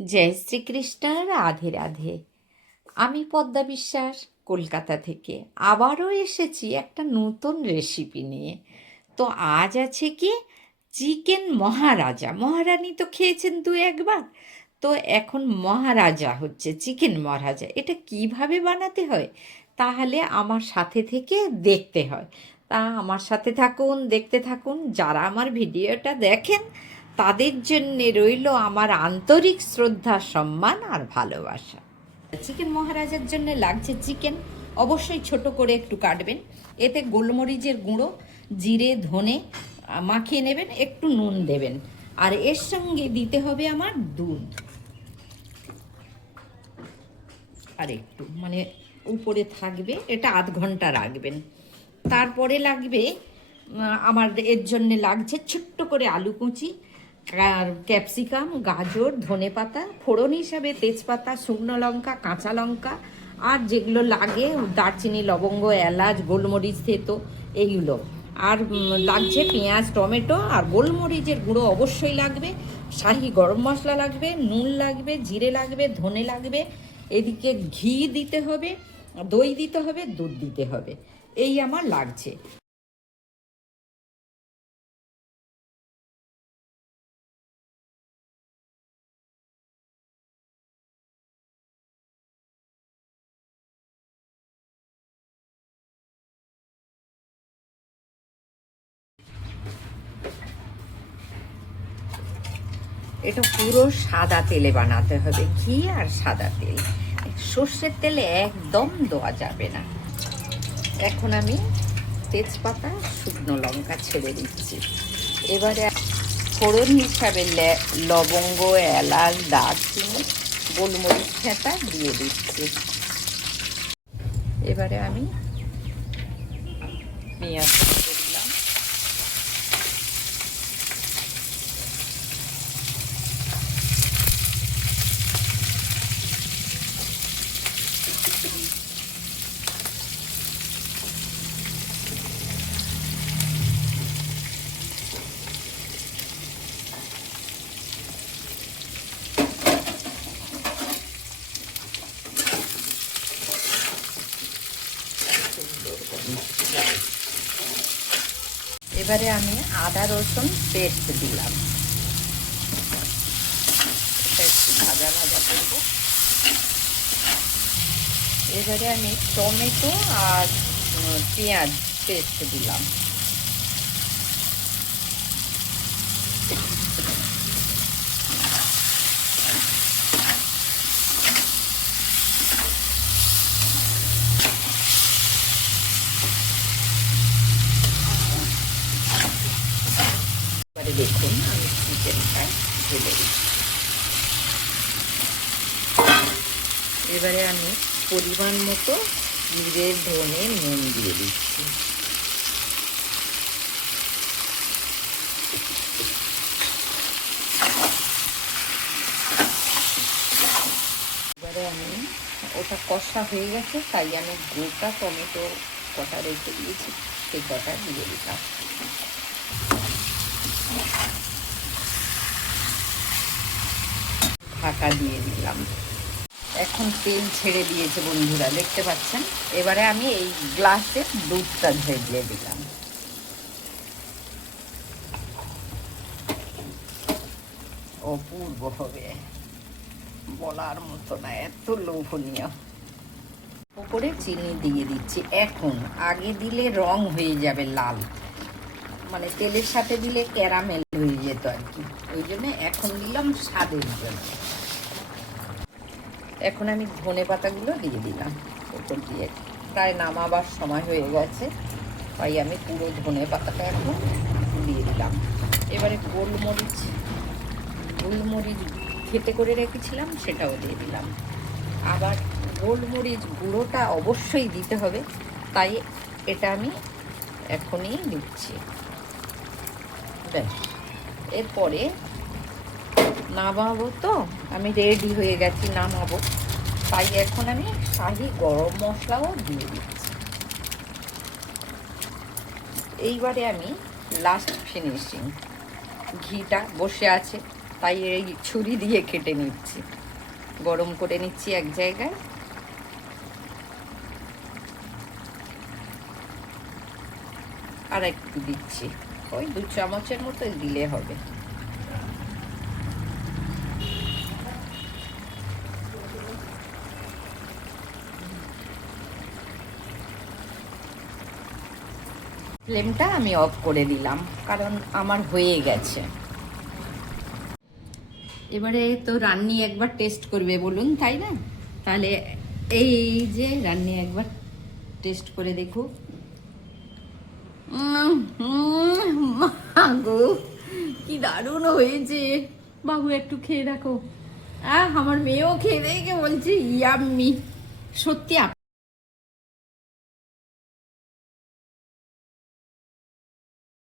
জয় শ্রীকৃষ্ণ, রাধে রাধে। আমি পদ্মা বিশ্বাস, কলকাতা থেকে আবারও এসেছি একটা নতুন রেসিপি নিয়ে। তো আজ আছে কি, চিকেন মহারাজা। মহারানী তো খেয়েছেন দু একবার, তো এখন মহারাজা হচ্ছে চিকেন মহারাজা। এটা কিভাবে বানাতে হয় তাহলে আমার সাথে থেকে দেখতে হয়। তা আমার সাথে থাকুন, দেখতে থাকুন। যারা আমার ভিডিওটা দেখেন তাদের জন্যে রইল আমার আন্তরিক শ্রদ্ধা, সম্মান আর ভালোবাসা। চিকেন মহারাজার জন্য লাগছে চিকেন, অবশ্যই ছোট করে একটু কাটবেন। এতে গোলমরিচের গুঁড়ো, জিরে, ধনে মাখিয়ে নেবেন, একটু নুন দেবেন। আর এর সঙ্গে দিতে হবে আমার দুধ, আর একটু মানে উপরে থাকবে, এটা আধ ঘন্টা রাখবেন। তারপরে লাগবে আমার এর জন্যে লাগছে ছোট্ট করে আলু কুচি, আর ক্যাপসিকাম, গাজর, ধনেপাতা, ফোড়ন হিসাবে তেজপাতা, শুকনো লঙ্কা, কাঁচা লঙ্কা, আর যেগুলো লাগে দারচিনি, লবঙ্গ, এলাচ, গোলমরিচ থেতো, এইগুলো। আর লাগছে পেঁয়াজ, টমেটো, আর গোলমরিচের গুঁড়ো অবশ্যই লাগবে, শাহি গরম মশলা লাগবে, নুন লাগবে, জিরে লাগবে, ধনে লাগবে। এদিকে ঘি দিতে হবে, দই দিতে হবে, দুধ দিতে হবে। এই আমার লাগছে। এটা পুরো সাদা তেলে বানাতে হবে, ঘি আর সাদা তেল। সর্ষের তেলে একদম দেওয়া যাবে না। এখন আমি তেজপাতা, শুকনো লঙ্কা ছেড়ে দিচ্ছি। এবারে ফোড়ন হিসাবে লবঙ্গ, এলাচ, দারচিনি, গোলমরিচ ঠেঁটা দিয়ে দিচ্ছি। এবারে আমি পেঁয়াজ দিলাম। এবারে আমি আদা রসুন পেস্ট দিলাম, একটু ভাজা ভাজা করব। এবারে আমি টমেটো আর পেঁয়াজ পেস্ট দিলাম। এবারে দেখুন আমি চিকেনটা ঢেলে দিচ্ছি। এবারে আমি পরিমাণ মতো জিরে, ধনে, নুন দিয়ে দিচ্ছি। এবারে আমি ওটা কষা হয়ে গেছে, তাই আমি গোটা টমেটো কটা রেখে দিয়েছি, সেই কটা দিয়ে দিলাম। ঢাকা দিয়ে দিলাম। এখন তেল ছেড়ে দিয়েছে বন্ধুরা, দেখতে পাচ্ছেন। এবারে আমি এই গ্লাসে দুধটা ঢেলে দিলাম। অপূর্ব হবে, বলার মতো না, এত লোভনীয়। উপরে চিনি দিয়ে দিচ্ছি এখন, আগে দিলে রং হয়ে যাবে লাল, মানে তেলের সাথে দিলে ক্যারামেল হয়ে যেত আর কি, ওই জন্য এখন দিলাম স্বাদের জন্য। এখন আমি ধনে পাতাগুলো দিয়ে দিলাম উপর দিয়ে। প্রায় নামাবার সময় হয়ে গেছে, তাই আমি পুরো ধনে পাতাটা এখন দিয়ে দিলাম। এবারে গোলমরিচ খেতে করে রেখেছিলাম, সেটাও দিয়ে দিলাম। আবার গোলমরিচ গুঁড়োটা অবশ্যই দিতে হবে, তাই এটা আমি এখনই দিচ্ছি। ব্যাস, এরপরে নামাবো, তো আমি রেডি হয়ে গেছি, নামাবো, তাই এখন আমি শাহি গরম মশলাও দিয়ে দিচ্ছি। এইবারে আমি লাস্ট ফিনিশিং, ঘিটা বসে আছে, তাই এই ছুরি দিয়ে কেটে নিচ্ছি, গরম করে নিচ্ছি এক জায়গায়। আর একটু দিচ্ছি, ওই 2 চামচের মতো দিলে হবে। ফ্লেমটা আমি অফ করে দিলাম, কারণ আমার হয়ে গেছে। এবারে তো রান্নি একবার টেস্ট করবে বলুন, তাই না? তাহলে এই যে রান্নি একবার টেস্ট করে দেখো। গো, কি দারুণ হয়েছে। বাবু একটু খেয়ে দেখো। আমার মেয়েও খেয়ে দেখে বলছে ইয়াম্মি। সত্যি